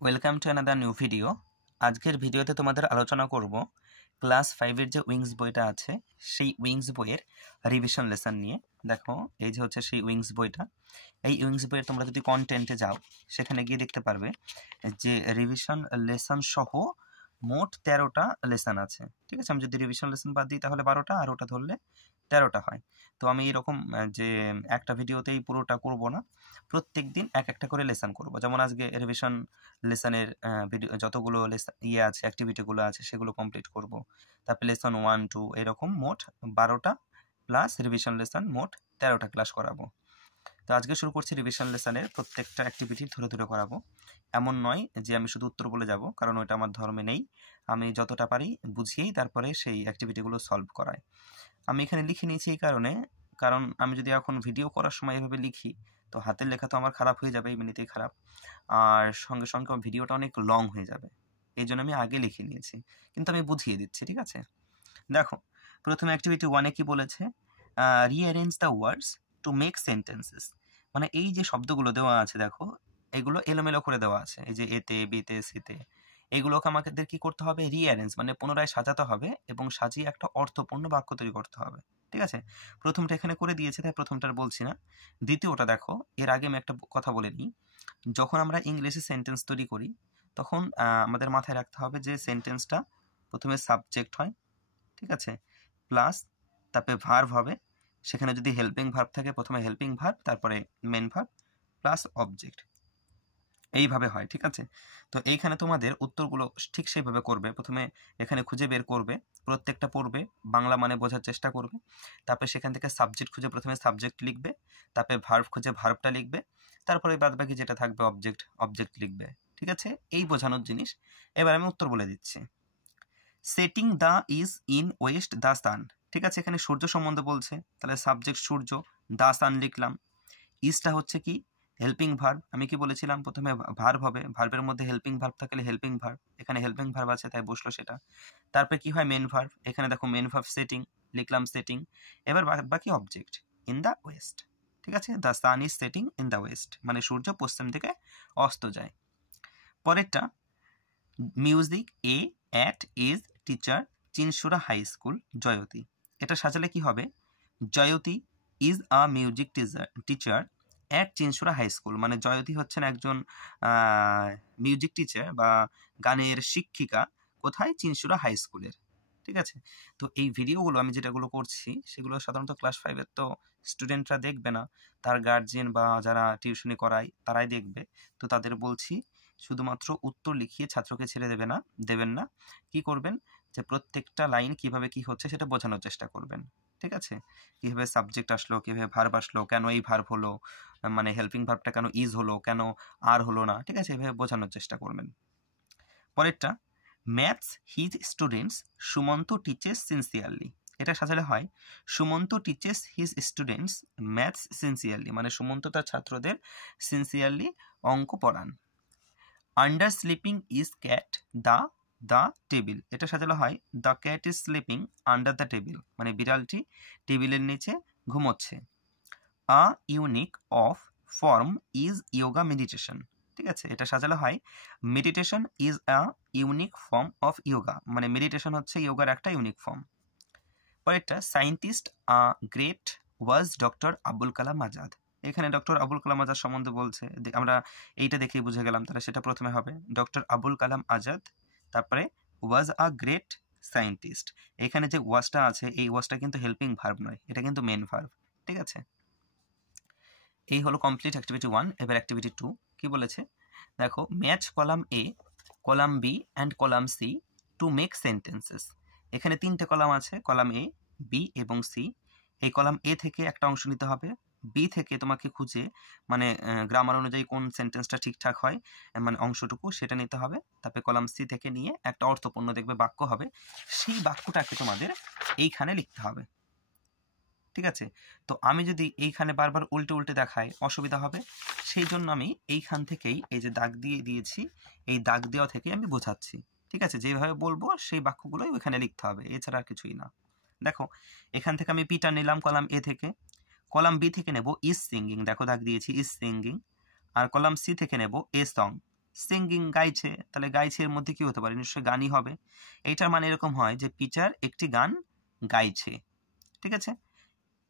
Welcome to another new video. আজকের ভিডিওতে তোমাদের আলোচনা করব ক্লাস 5-এর যে উইংস বইটা আছে সেই উইংস বইয়ের রিভিশন লেসন নিয়ে। দেখো এই যে হচ্ছে সেই উইংস বইটা। এই উইংস বইয়ের তোমরা যদি কন্টেন্টে যাও সেখানে গিয়ে দেখতে পারবে যে রিভিশন লেসন সহ মোট 13টা লেসন আছে। ঠিক আছে, আমি যদি রিভিশন লেসন বাদ দিই তাহলে 12টা, আর ওটা ধরলে 13টা হয়। তো আমি এরকম যে একটা ভিডিওতেই পুরোটা করব না, প্রত্যেক দিন এক একটা করে লেসন করব। যেমন আজকে রিভিশন লেসনের ভিডিও যতগুলো আছে, অ্যাক্টিভিটিগুলো আছে সেগুলো কমপ্লিট করব। তারপরে লেসন 1, 2 এরকম মোট 12টা প্লাস রিভিশন লেসন মোট 13টা ক্লাস করাবো। তো আজকে শুরু করছি রিভিশন লেসনের প্রত্যেকটা অ্যাক্টিভিটি ধরে ধরে করাবো। এমন নয় যে আমি শুধু উত্তর বলে যাব, কারণ ওইটা আমার ধর্মে নেই। আমি যতটা পারি বুঝিয়েই তারপরে সেই অ্যাক্টিভিটিগুলো সলভ করাই। আমি এখানে লিখে নিয়েছি এই কারণ আমি যদি এখন ভিডিও করার সময় এভাবে লিখি তো হাতের লেখা তো আমার খারাপ হয়ে যাবে, এমনিতেই খারাপ, আর সঙ্গে সঙ্গে ভিডিওটা অনেক লং হয়ে যাবে। এই জন্য আমি আগে লিখে নিয়েছি, কিন্তু আমি বুঝিয়ে দিচ্ছি। ঠিক আছে, দেখো প্রথমে অ্যাক্টিভিটি 1-এ কি বলেছে, rearrange the words two make sentences. মানে এই যে শব্দগুলো দেওয়া আছে দেখো, এগুলো এলোমেলো করে দেওয়া আছে, এই যে এতে, বিতে, সিতে, এগুলোকে আমাদের কি করতে হবে, রিঅ্যারেঞ্জ মানে পুনরায় সাজাতে হবে এবং সাজিয়ে একটা অর্থপূর্ণ বাক্য তৈরি করতে হবে। ঠিক আছে, প্রথমটা এখানে করে দিয়েছে তাই প্রথমটার বলছি না। দ্বিতীয়টা দেখো, এর আগে আমি একটা কথা বলে নিই। যখন আমরা ইংলিশে সেন্টেন্স তৈরি করি তখন আমাদের মাথায় রাখতে হবে যে সেন্টেন্সটা প্রথমে সাবজেক্ট হয়, ঠিক আছে, প্লাস তারপরে ভার্ব হবে। সেখানে যদি হেল্পিং ভার্ব থাকে প্রথমে হেল্পিং ভার্ব, তারপরে মেন ভার্ব প্লাস অবজেক্ট, এইভাবে হয়। ঠিক আছে, তো এইখানে তোমাদের উত্তরগুলো ঠিক সেইভাবে করবে। প্রথমে এখানে খুঁজে বের করবে, প্রত্যেকটা পড়বে, বাংলা মানে বোঝার চেষ্টা করবে, তারপরে সেখান থেকে সাবজেক্ট খুঁজে প্রথমে সাবজেক্ট লিখবে, তারপরে ভার্ব খুঁজে ভার্বটা লিখবে, তারপরে বাদবাকি যেটা থাকবে অবজেক্ট লিখবে। ঠিক আছে, এই বোঝানোর জিনিস। এবার আমি উত্তর বলে দিচ্ছি। Setting the is in West the sun. ঠিক আছে, এখানে সূর্য সম্বন্ধে বলছে, তাহলে সাবজেক্ট সূর্য, দ্য সান লিখলাম। ইজটা হচ্ছে কি, হেল্পিং ভার্ব। আমি কি বলেছিলাম প্রথমে ভার্ব হবে, ভার্বের মধ্যে হেল্পিং ভার্ব থাকলে হেল্পিং ভার্ব, এখানে হেল্পিং ভার্ব আছে তাই বসলো সেটা। তারপরে কি হয়, মেন ভার্ব, এখানে দেখো মেন ভার্ব সেটিং লিখলাম, সেটিং। এবার বাকি অবজেক্ট, ইন দ্য ওয়েস্ট। ঠিক আছে, the sun is setting in the west মানে সূর্য পশ্চিম দিকে অস্ত যায়। পরেরটা, music a at is teacher Chinsurah high school Jayati. এটা সাজালে কি হবে, Jayati is a music teacher at Chinsurah high school, মানে জয়তী হচ্ছেন একজন মিউজিক টিচার বা গানের শিক্ষিকা, কোথায়, চিনসুরা হাই স্কুলের। ঠিক আছে, তো এই ভিডিওগুলো আমি যেটাগুলো করছি সেগুলো সাধারণত ক্লাস 5-এর তো স্টুডেন্টরা দেখবে না, তার গার্জিয়ান বা যারা টিউশনি করায় তারাই দেখবে। তো তাদের বলছি শুধুমাত্র উত্তর লিখিয়ে ছাত্রকে ছেড়ে দেবেন না। কি করবেন, যে প্রত্যেকটা লাইন কিভাবে কি হচ্ছে সেটা বোঝানোর চেষ্টা করবেন। ঠিক আছে, কিভাবে সাবজেক্ট আসলো, কিভাবে ভার্ব আসলো, কেন এই ভার্ব হলো, মানে হেল্পিং ভার্বটা কেন ইজ হলো, কেন আর হলো না। ঠিক আছে, এভাবে বোঝানোর চেষ্টা করবেন। পরেরটা, maths his students Sumanta teaches sincerely. এটা সাজালে হয়, Sumanta teaches his students maths sincerely, মানে সুমন্ত তার ছাত্রদের সিনসিয়ারলি অঙ্ক পড়ান। Under sleeping is cat the table. এটা সাজানো হয়, the cat is sleeping under the table, মানে বিড়ালটি টেবিলের নিচে ঘুমোচ্ছে। A unique of form is yoga meditation. ঠিক আছে, এটা সাজানো হয়, meditation is a unique form of yoga, মানে মেডিটেশন হচ্ছে ইয়োগার একটা ইউনিক ফর্ম। পরেরটা, scientist a great was doctor Abul Kalam Azad. এখানে ডক্টর আবুল কালাম আজাদ সম্বন্ধে বলছে, আমরা এইটা দেখেই বুঝে গেলাম, তাহলে সেটা প্রথমে হবে ডক্টর আবুল কালাম আজাদ, তারপরে ওয়াজ আ গ্রেট সায়েন্টিস্ট। এখানে যে ওয়াজটা আছে এই ওয়াজটা কিন্তু হেল্পিং ভার্ব নয়, এটা কিন্তু মেন ভার্ব। ঠিক আছে, এই হলো কমপ্লিট অ্যাক্টিভিটি 1। এবার অ্যাক্টিভিটি 2 কি বলেছে, দেখো, match column A, column B and column C to make sentences. এখানে 3টে কলাম আছে, কলাম এ, বি এবং সি। এই কলাম এ থেকে একটা অংশ নিতে হবে, বি থেকে তোমাকে খুঁজে মানে গ্রামার অনুযায়ী কোন সেন্টেন্সটা ঠিকঠাক হয় মানে অংশটুকু সেটা নিতে হবে। তারপরে কলাম সি থেকে নিয়ে একটা অর্থপূর্ণ দেখবে বাক্য হবে, সেই বাক্যটাকে তোমাদের এইখানে লিখতে হবে। ঠিক আছে, তো আমি যদি এইখানে বারবার উল্টে দেখাই অসুবিধা হবে, সেই জন্য আমি এইখান থেকেই এই যে দাগ দিয়ে দিয়েছি, এই দাগ দেওয়া থেকে আমি বোঝাচ্ছি। ঠিক আছে, যেভাবে বলবো সেই বাক্যগুলোই ওইখানে লিখতে হবে, এছাড়া আর কিছুই না। দেখো, এখান থেকে আমি পিটা নিলাম কলাম এ থেকে, কলাম বি থেকে নেব ইজ সিঙ্গিং, দেখো দাগ দিয়েছি ইজ সিঙ্গিং, আর কলাম সি থেকে নেব এ সং, সিঙ্গিং গাইছে, তাহলে গাইছে এর মধ্যে কি হতে পারে, নিশ্চয়ই গানই হবে। এইটার মানে এরকম হয় যে পিটার একটি গান গাইছে, ঠিক আছে।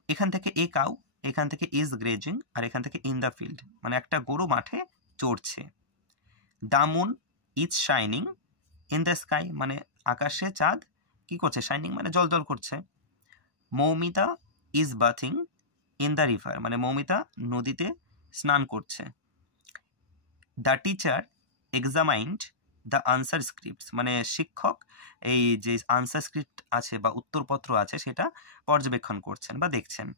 এখান থেকে এ কাউ, এখান থেকে ইজ গ্রেজিং, আর এখান থেকে ইন দ্য ফিল্ড, মানে একটা গরু মাঠে চড়ছে। The moon is shining in the sky, মানে আকাশে চাঁদ কি করছে, শাইনিং মানে জল জল করছে। Moumita is bathing in the river, মানে মৌমিতা নদীতে স্নান করছে। The teacher examined the answer scripts, মানে শিক্ষক এই যে আনসার স্ক্রিপ্ট আছে বা উত্তরপত্র আছে সেটা পর্যবেক্ষণ করছেন বা দেখছেন।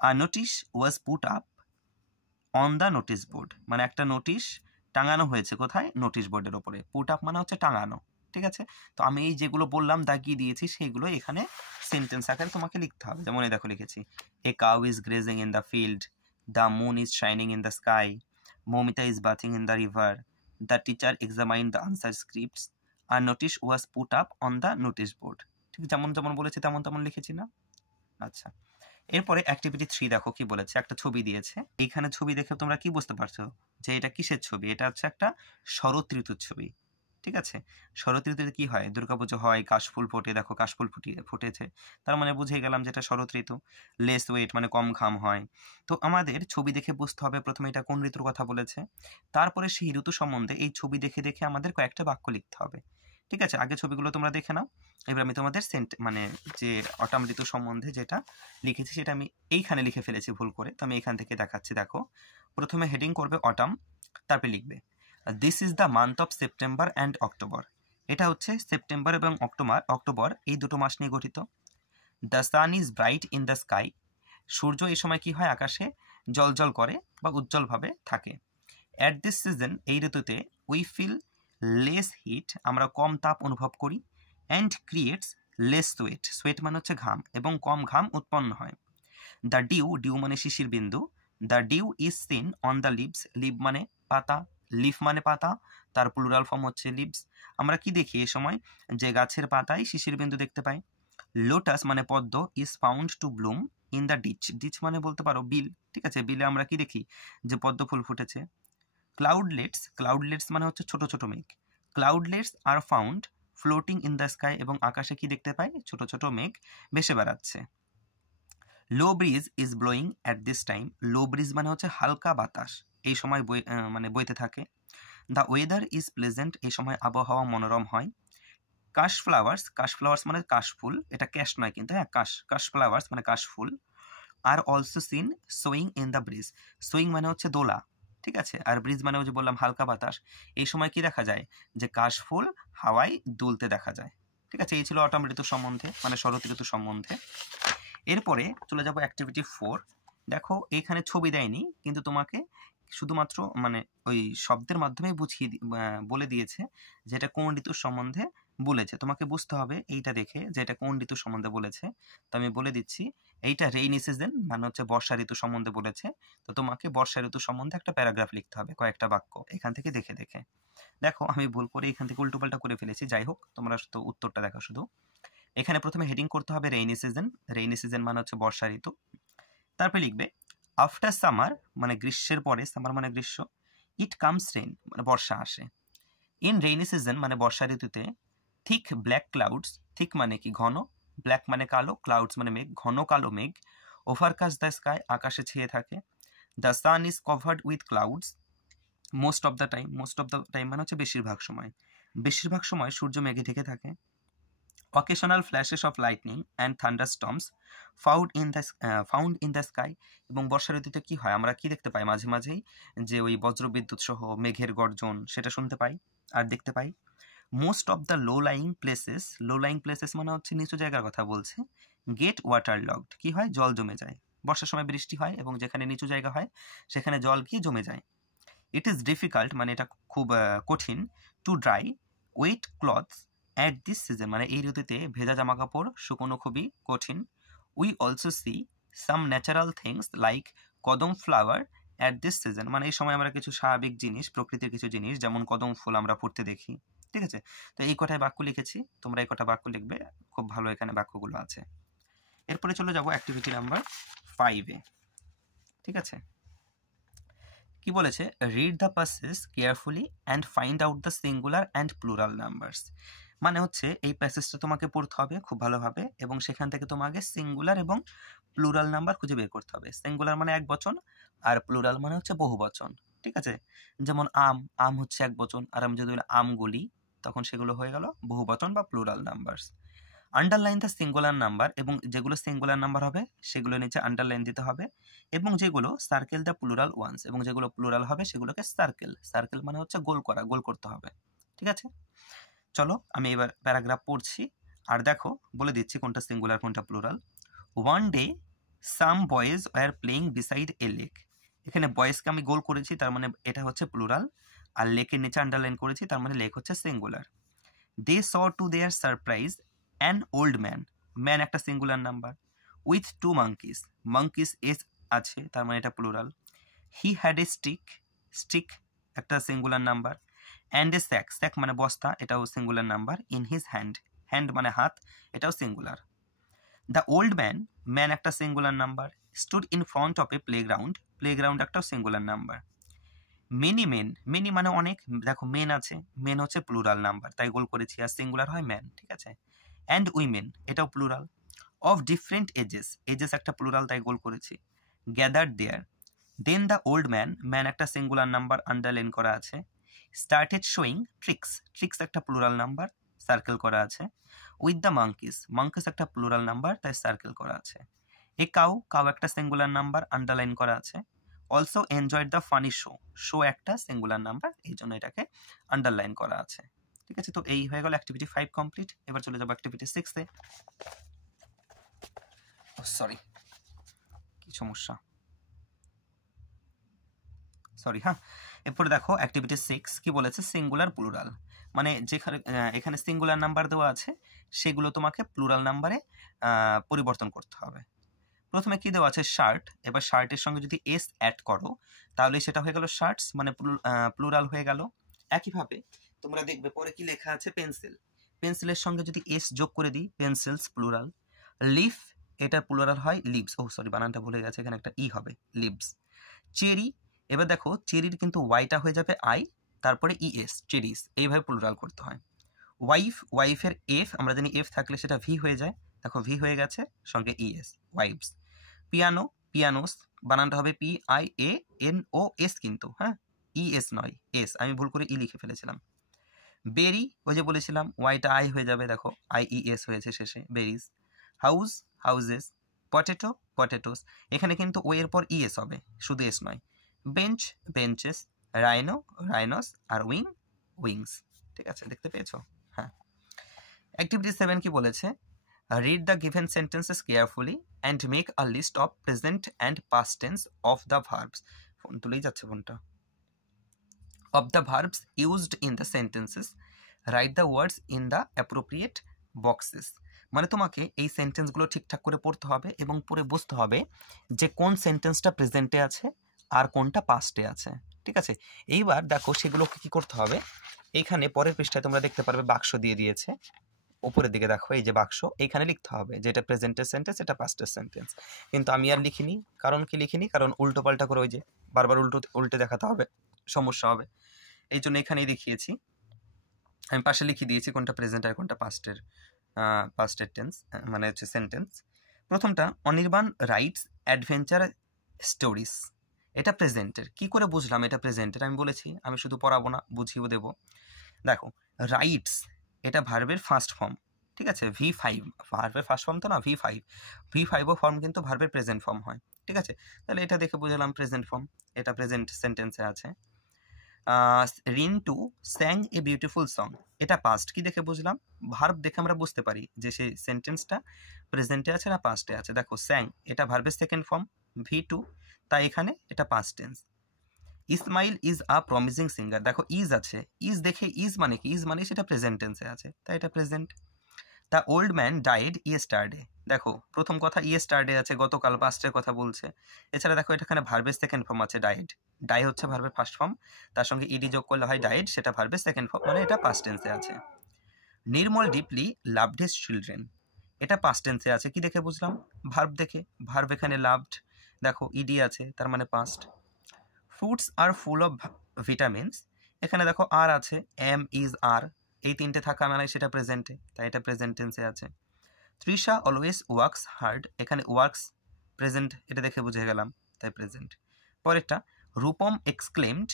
A notice was put up on the notice board, মানে একটা নোটিশ টাঙানো হয়েছে কোথায়, নোটিশ বোর্ডের ওপরে। পুট আপ মানে হচ্ছে টাঙানো, ঠিক আছে। তো আমি এই যেগুলো বললাম দাগিয়ে দিয়েছি সেগুলো এখানে সেন্টেন্স আকারে তোমাকে লিখতে হবে। যেমন এই দেখো লিখেছি, a cow is grazing in the field, the moon is shining in the sky, Moumita is bathing in the river, the teacher examined the answer scripts, আর notice was put up on the notice board. ঠিক যেমন যেমন বলেছি তেমন তেমন লিখেছি না? আচ্ছা, এরপরে অ্যাক্টিভিটি 3 দেখো কি বলেছে, একটা ছবি দিয়েছে। এইখানে ছবি দেখে তোমরা কি বুঝতে পারছো যে এটা কিসের ছবি? এটা হচ্ছে একটা শরৎ ঋতুর ছবি, ঠিক আছে। শরৎ ঋতুতে কি হয়, দুর্গাপুজো হয়, কাশফুল ফোটে, দেখো কাশফুল ফুটেছে, তার মানে বুঝে গেলাম যেটা শরৎ ঋতু। লেস ওয়েট মানে কম ঘাম হয়। তো আমাদের ছবি দেখে বুঝতে হবে প্রথমে এটা কোন ঋতুর কথা বলেছে, তারপরে সেই ঋতু সম্বন্ধে এই ছবি দেখে দেখে আমাদের কয়েকটা বাক্য লিখতে হবে, ঠিক আছে। আগে ছবিগুলো তোমরা দেখে নাও, এবার আমি তোমাদের মানে যে অটাম ঋতু সম্বন্ধে যেটা লিখেছি সেটা আমি এইখানে লিখে ফেলেছি ভুল করে, তো আমি এখান থেকে দেখাচ্ছি। দেখো, প্রথমে হেডিং করবে অটাম, তারপরে লিখবে this is the month of September and October, এটা হচ্ছে সেপ্টেম্বর এবং অক্টোবর এই দুটো মাস নিয়ে গঠিত। The sun is bright in the sky, সূর্য এই সময় কি হয়, আকাশে জল জল করে বা উজ্জ্বলভাবে থাকে। অ্যাট দিস সিজন, এই ঋতুতে উই ফিল লেস হিট, আমরা কম তাপ অনুভব করি। And creates less sweat, sweat মানে হচ্ছে ঘাম, এবং কম ঘাম উৎপন্ন হয়। দ্য ডিউ মানে শিশির বিন্দু, the dew is seen on the leaves, leave মানে পাতা, লিফ মানে পাতা, তার প্লুরাল ফর্ম হচ্ছে লিভস। আমরা কি দেখি এই সময়, যে গাছের পাতায় শিশির বিন্দু দেখতে পাই। লোটাস মানে পদ্ম is found to bloom in the ditch, ditch মানে বলতে পারো বিল, ঠিক আছে। বিলে আমরা কি দেখি, যে পদ্ম ফুল ফুটেছে। ক্লাউডলেটস মানে হচ্ছে ছোট ছোট মেঘ, cloudlets are found floating in the sky, এবং আকাশে কি দেখতে পাই, ছোট ছোট মেঘ ভেসে বেড়াচ্ছে। Low breeze is blowing at this time, low breeze মানে হচ্ছে হালকা বাতাস, এই সময় মানে বইতে থাকে। দ্য ওয়েদার ইজ প্লেজেন্ট, এই সময় আবহাওয়া মনোরম হয়। কাশফ্লাওয়ার্স মানে কাশফুল, এটা ক্যাশ নয় কিন্তু, হ্যাঁ, কাশফ্লাওয়ার্স মানে কাশফুল। Are also scene sewing in the bridge, sewing মানে হচ্ছে দোলা, ঠিক আছে। আর ব্রিজ মানে যে বললাম হালকা বাতাস, এই সময় কি দেখা যায়, যে কাশফুল হাওয়ায় দুলতে দেখা যায়, ঠিক আছে। এই ছিল অটাম ঋতু সম্বন্ধে, মানে শরৎ ঋতু সম্বন্ধে। এরপরে চলে যাব অ্যাক্টিভিটি 4। দেখো এইখানে ছবি দেয়নি, কিন্তু তোমাকে শুধুমাত্র মানে ওই শব্দের মাধ্যমে বলে দিয়েছে যে এটা কোন ঋতুর সম্বন্ধে বলেছে। তোমাকে বুঝতে হবে এইটা দেখে যে এটা কোন ঋতুর সম্বন্ধে বলেছে। তো আমি বলে দিচ্ছি, এইটা রেইনি সিজন মানে হচ্ছে বর্ষা ঋতু সম্বন্ধে বলেছে। তো তোমাকে বর্ষা ঋতু সম্বন্ধে একটা প্যারাগ্রাফ লিখতে হবে, কয়েকটা বাক্য এখান থেকে দেখে দেখে। দেখো আমি ভুল করে এখান থেকে উল্টোপাল্টা করে ফেলেছি, যাই হোক তোমরা তো উত্তরটা দেখো শুধু। এখানে প্রথমে হেডিং করতে হবে রেইনি সিজন, রেইনি সিজন মানে হচ্ছে বর্ষা ঋতু। তারপরে লিখবে আফটার সামার মানে গ্রীষ্মের পরে, সামার মানে গ্রীষ্ম, ইট কামস রেইন মানে বর্ষা আসে। ইন রেইনি সিজন মানে বর্ষা ঋতুতে থিক ব্ল্যাক ক্লাউডস, থিক মানে কি ঘন, ব্ল্যাক মানে কালো, ক্লাউডস মানে মেঘ, ঘন কালো মেঘ, ওভারকাস্ট দ্য স্কাই আকাশে ছেয়ে থাকে। The sun is covered with clouds most of the time, most of the time মানে হচ্ছে বেশিরভাগ সময়, বেশিরভাগ সময় সূর্য মেঘে ঢেকে থাকে। Occasional flashes of lightning and thunderstorms found in the sky, এবং বর্ষা ঋতুতে কি হয়, আমরা কি দেখতে পাই মাঝে মাঝেই, যে ওই বজ্রবিদ্যুৎ সহ মেঘের গর্জন সেটা শুনতে পাই আর দেখতে পাই। Most of the low lying places মানে হচ্ছে নিচু জায়গার কথা বলছে। গেট ওয়াটার লগড, কি হয়, জল জমে যায়, বর্ষার সময় বৃষ্টি হয় এবং যেখানে নিচু জায়গা হয় সেখানে জল কি জমে যায়। ইট ইজ ডিফিকাল্ট মানে এটা খুব কঠিন, to dry wet clothes at this season মানে এই ঋতুতে ভেজা জামা কাপড় শুকনো খুবই কঠিন। We also see some natural things like kadam flower at this season মানে এই সময় আমরা কিছু স্বাভাবিক জিনিস, প্রকৃতির কিছু জিনিস যেমন কদম ফুল আমরা ফুটতে দেখি, ঠিক আছে। তো এই কটায় বাক্য লিখেছি, তোমরা এই কটা বাক্য লিখবে, খুব ভালো এখানে বাক্যগুলো আছে। এরপরে চলে যাব অ্যাক্টিভিটি নাম্বার 5-এ, ঠিক আছে। কি বলেছে, read the passage carefully and find out the singular and plural numbers. মানে হচ্ছে এই প্যাসেজটা তোমাকে পড়তে হবে খুব ভালোভাবে এবং সেখান থেকে তোমাকে সিঙ্গুলার এবং প্লুরাল নাম্বার খুঁজে বের করতে হবে। সিঙ্গুলার মানে এক বচন আর প্লুরাল মানে হচ্ছে বহু বচন, ঠিক আছে? যেমন আম, আম হচ্ছে এক বচন, আর আমি যদি আমগুলি, তখন সেগুলো হয়ে গেল বহু বচন বা plural numbers. Underline the singular number, এবং যেগুলো সিঙ্গুলার নাম্বার হবে সেগুলো নিচে আন্ডারলাইন দিতে হবে, এবং যেগুলো সার্কেল দ্য প্লুরাল ওয়ান্স, এবং যেগুলো প্লুরাল হবে সেগুলোকে সার্কেল, সার্কেল মানে হচ্ছে গোল করা, গোল করতে হবে, ঠিক আছে? চলো আমি এবার প্যারাগ্রাফ পড়ছি আর দেখো বলে দিচ্ছি কোনটা সিঙ্গুলার কোনটা plural. One day some boys were playing beside a lake. এখানে বয়েজকে আমি গোল করেছি, তার মানে এটা হচ্ছে প্লুরাল, আর লেকের নিচে আন্ডারলাইন করেছি, তার মানে লেক হচ্ছে singular. They saw to their surprise an old man, man একটা singular number, with two monkeys, monkeys S আছে তার মানে এটা plural. He had a stick, stick একটা singular number, and a sack, sack মানে বস্তা, এটাও singular number. In his hand, hand মানে হাত, এটাও singular. The old man, man একটা singular number, stood in front of a playground, playground একটাও singular number. Many men, many মানে অনেক, দেখো মেন আছে, মেন হচ্ছে প্লুরাল নাম্বার তাই গোল করেছি, আর সিঙ্গুলার হয় ম্যান, ঠিক আছে? অ্যান্ড উইমেন এটাও plural. Of different ages, ages একটা প্লুরাল তাই গোল করেছি। Gathered there, then the old man, man একটা সিঙ্গুলার নাম্বার আন্ডারলাইন করা আছে। স্টার্টেড শোয়িং ট্রিক্স, ট্রিক্স একটা প্লুরাল নাম্বার সার্কেল করা আছে। উইথ দ্য মাঙ্কিস, মাঙ্কিস একটা প্লুরাল নাম্বার তাই সার্কেল করা আছে। এ কাউ, কাউ একটা সিঙ্গুলার নাম্বার আন্ডারলাইন করা আছে। Also enjoyed the funny show, show একটা সিঙ্গুলার নাম্বার এই জন্য এটাকে আন্ডারলাইন করা আছে, ঠিক আছে? তো এই হয়ে গেল অ্যাক্টিভিটি 5 কমপ্লিট। এবার চলে যাবো অ্যাক্টিভিটি 6-এ। সরি, কি সমস্যা, সরি, হ্যাঁ। এরপরে দেখো অ্যাক্টিভিটি 6 কি বলেছে, সিঙ্গুলার প্লুরাল, মানে যেখানে এখানে সিঙ্গুলার নাম্বার দেওয়া আছে সেগুলো তোমাকে প্লুরাল নাম্বারে পরিবর্তন করতে হবে। প্রথমে কি দেওয়া আছে, শার্ট, এবার শার্টের সঙ্গে যদি এস অ্যাড করো তাহলে সেটা হয়ে গেল শার্টস, মানে প্লুরাল হয়ে গেল। একইভাবে তোমরা দেখবে পরে কি লেখা আছে, পেন্সিল, পেন্সিলের সঙ্গে যদি এস যোগ করে দিই পেন্সিলস প্লুরাল। লিফ, এটা প্লুরাল হয় লিভস, ও সরি বানানটা ভুলে গেছে, এখানে একটা ই হবে, লিভস। চেরি, এবার দেখো চেরির কিন্তু ওয়াইটা হয়ে যাবে আই, তারপরে ইএস, চেরিস, এইভাবে প্লুরাল করতে হয়। ওয়াইফ, ওয়াইফের এফ, আমরা জানি এফ থাকলে সেটা ভি হয়ে যায়, দেখো ভি হয়ে গেছে, সঙ্গে ইএস, ওয়াইফস। পিয়ানো, পিয়ানোস, বানানটা হবে PIANOS কিন্তু, হ্যাঁ, ইএস নয়, এস, আমি ভুল করে ই লিখে ফেলেছিলাম। বেরি, ওই যে বলেছিলাম ওয়াইটা আই হয়ে যাবে, দেখো IES হয়েছে শেষে, berries. House, houses. Potato, potatoes, এখানে কিন্তু ও এর পর ইএস হবে, শুধু এস নয়। Bench, benches. রাইনো, রাইনোস, আর উইং, উইংস, ঠিক আছে? দেখতে পেয়েছো? হ্যাঁ। অ্যাক্টিভিটি 7 কি বলেছে, read the given sentences carefully and make a list of present and past tense of the verbs, phone তুলেই যাচ্ছে ফোনটা, of the verbs used in the sentences. Write the words in the appropriate boxes. মানে তোমাকে এই সেন্টেন্সগুলো ঠিকঠাক করে পড়তে হবে এবং পড়ে বুঝতে হবে যে কোন সেন্টেন্সটা প্রেজেন্টে আছে আর কোনটা পাস্টে আছে, ঠিক আছে? এইবার দেখো সেগুলোকে কি করতে হবে, এইখানে পরের পৃষ্ঠায় তোমরা দেখতে পারবে বাক্স দিয়ে দিয়েছে, উপরের দিকে দেখো এই যে বাক্স, এইখানে লিখতে হবে যে এটা প্রেজেন্টের সেন্টেন্স, এটা পাস্টের সেন্টেন্স। কিন্তু আমি আর লিখিনি, কারণ কি লিখিনি, কারণ উল্টো পাল্টা করে ওই যে বারবার উল্টে দেখাতে হবে, সমস্যা হবে, এই জন্য এখানেই দেখিয়েছি, আমি পাশে লিখে দিয়েছি কোনটা প্রেজেন্ট আর কোনটা পাস্টের টেন্স, মানে হচ্ছে সেন্টেন্স। প্রথমটা, অনির্বাণ রাইটস অ্যাডভেঞ্চার স্টোরিজ, এটা প্রেজেন্টের। কি করে বুঝলাম এটা প্রেজেন্টের, আমি বলেছি আমি শুধু পড়াবো না, বুঝিয়েও দেবো। দেখো রাইটস, এটা ভার্বের ফার্স্ট ফর্ম, ঠিক আছে? V5, ভার্বের ফার্স্ট ফর্ম তো না, V5ও ফর্ম কিন্তু ভার্বের প্রেজেন্ট ফর্ম হয়, ঠিক আছে? তাহলে এটা দেখে বুঝলাম প্রেজেন্ট ফর্ম, এটা প্রেজেন্ট সেন্টেন্সে আছে। রিন্টু স্যাং এ বিউটিফুল সং, এটা পাস্ট, কি দেখে বুঝলাম, ভার্ব দেখে আমরা বুঝতে পারি যে সেই সেন্টেন্সটা প্রেজেন্টে আছে না পাস্টে আছে। দেখো স্যাং, এটা ভার্বের সেকেন্ড ফর্ম V2, তাই এখানে এটা past tense. Ismail is a promising singer, দেখো ইজ আছে, ইজ দেখে ইজ মানে কি, ইজ মানে সেটা প্রেজেন্ট টেন্সে আছে, তাই এটা present. The old man died yesterday, দেখো প্রথম কথা ইয়েস্টারডে আছে, গতকাল, পাস্টের কথা বলছে। এছাড়া দেখো এখানে ভার্বের সেকেন্ড ফর্ম আছে ডাইড, ডাই হচ্ছে ভার্বের ফার্স্ট ফর্ম, তার সঙ্গে ইডি যোগ করলে হয় ডাইড, সেটা ভার্বের সেকেন্ড ফর্ম, মানে এটা পাস্ট টেন্সে আছে। নির্মল ডিপলি লাভড হিজ চিলড্রেন, এটা পাস্ট টেন্সে আছে, কি দেখে বুঝলাম, ভার্ব দেখে, ভার্ব এখানে লাভড, দেখো ইডি আছে তার মানে past. Fruits are full of vitamins, এখানে দেখো আর আছে, এম ইজ আর, এই তিনটে থাকা মানে সেটা প্রেজেন্টে, তাই এটা প্রেজেন্ট টেন্সে আছে। তৃষা অলওয়েজ ওয়ার্কস হার্ড, এখানে ওয়ার্কস প্রেজেন্ট, এটা দেখে বুঝে গেলাম, তাই প্রেজেন্ট। পরেরটা, রূপম এক্সক্লেমড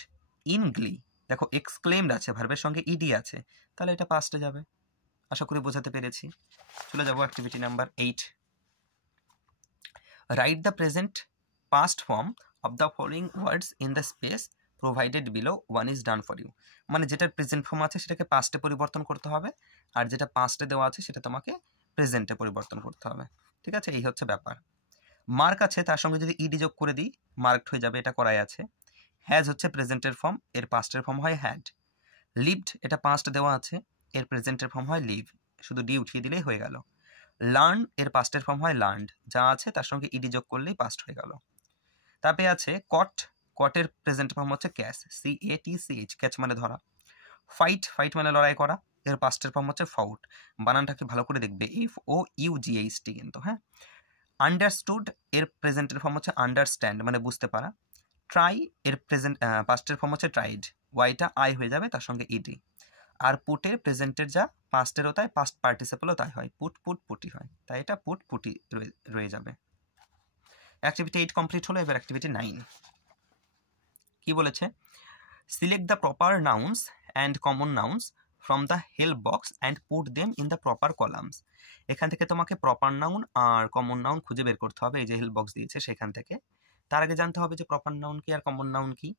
ইন গ্লি, দেখো এক্সক্লেমড আছে, ভার্বের সঙ্গে ইডি আছে, তাহলে এটা পাস্টে যাবে। আশা করি বোঝাতে পেরেছি। চলে যাব activity number 8। Write the present past form of the following words in the space provided below, one is done for you. মানে যেটার প্রেজেন্ট ফর্ম আছে সেটাকে পাস্টে পরিবর্তন করতে হবে, আর যেটা পাস্টে দেওয়া আছে সেটা তোমাকে প্রেজেন্টে পরিবর্তন করতে হবে। ঠিক আছে, এই হচ্ছে ব্যাপার। মার্ক আছে, তার সঙ্গে যদি ইডি যোগ করে দিই মার্কড হয়ে যাবে, এটা করাই আছে। হ্যাজ হচ্ছে প্রেজেন্টের ফর্ম, এর পাস্টের ফর্ম হয় হ্যাড। লিভড, এটা পাস্ট দেওয়া আছে, এর প্রেজেন্টের ফর্ম হয় লিভ, শুধু ডি উঠিয়ে দিলেই হয়ে গেল। লার্ন, এর পাস্টের ফর্ম হয় লার্নড, যা আছে তার সঙ্গে ইডি যোগ করলেই পাস্ট হয়ে গেল। তারপরে আছে কট, কটের প্রেজেন্ট ফর্ম হচ্ছে ক্যাচ, CATCH, ক্যাচ মানে ধরা। ফাইট, ফাইট মানে লড়াই করা, এর পাস্টের ফর্ম হচ্ছে ফাউট, বানানটাকে ভালো করে দেখবে, FOUGHT কিন্তু, হ্যাঁ। আন্ডারস্টুড, এর প্রেজেন্টের ফর্ম হচ্ছে আন্ডারস্ট্যান্ড মানে বুঝতে পারা। ট্রাই, এর প্রেজেন্ট পাস্টের ফর্ম হচ্ছে ট্রাইড, ওয়াইটা আই হয়ে যাবে, তার সঙ্গে ইডি। আর পুটের প্রেজেন্টের যা পাস্টেরও তাই, পাস্ট পার্টিসিপেলও তাই হয়, পুটি হয়, তাই এটা পুটি রয়ে যাবে। অ্যাক্টিভিটি 8 কমপ্লিট হলো। এবার অ্যাক্টিভিটি 9 কি বলেছে, select the proper nouns and common nouns from the help box and put them in the proper columns. এখান থেকে তোমাকে প্রপার নাউন আর কমন নাউন খুঁজে বের করতে হবে, এই যে হেল্প বক্স দিয়েছে সেখান থেকে। তার আগে জানতে হবে যে প্রপার নাউন কি আর কমন নাউন কি।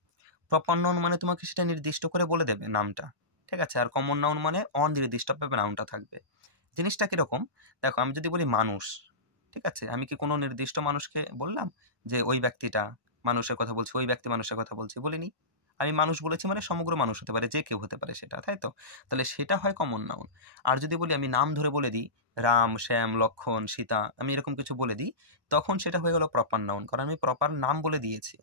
প্রপার নাউন মানে তোমাকে সেটা নির্দিষ্ট করে বলে দেবে নামটা, ঠিক আছে, আর কমন নাউন মানে অনির্দিষ্টভাবে নাউনটা থাকবে। জিনিসটা কীরকম, দেখো আমি যদি বলি মানুষ, ঠিক আছে, আমি কি কোনো নির্দিষ্ট মানুষকে বললাম যে ওই ব্যক্তিটা মানুষের কথা বলছি, ওই ব্যক্তি মানুষের কথা বলছি, বলিনি। আমি মানুষ বলেছি মানে সমগ্র মানুষ হতে পারে, যে কেউ হতে পারে সেটা, তাই তো, তাহলে সেটা হয় কমন নাউন। আর যদি বলি আমি নাম ধরে বলে দিই, রাম, শ্যাম, লক্ষণ, সীতা, আমি এরকম কিছু বলে দিই, তখন সেটা হয়ে গেল প্রপার নাউন, কারণ আমি প্রপার নাম বলে দিয়েছি।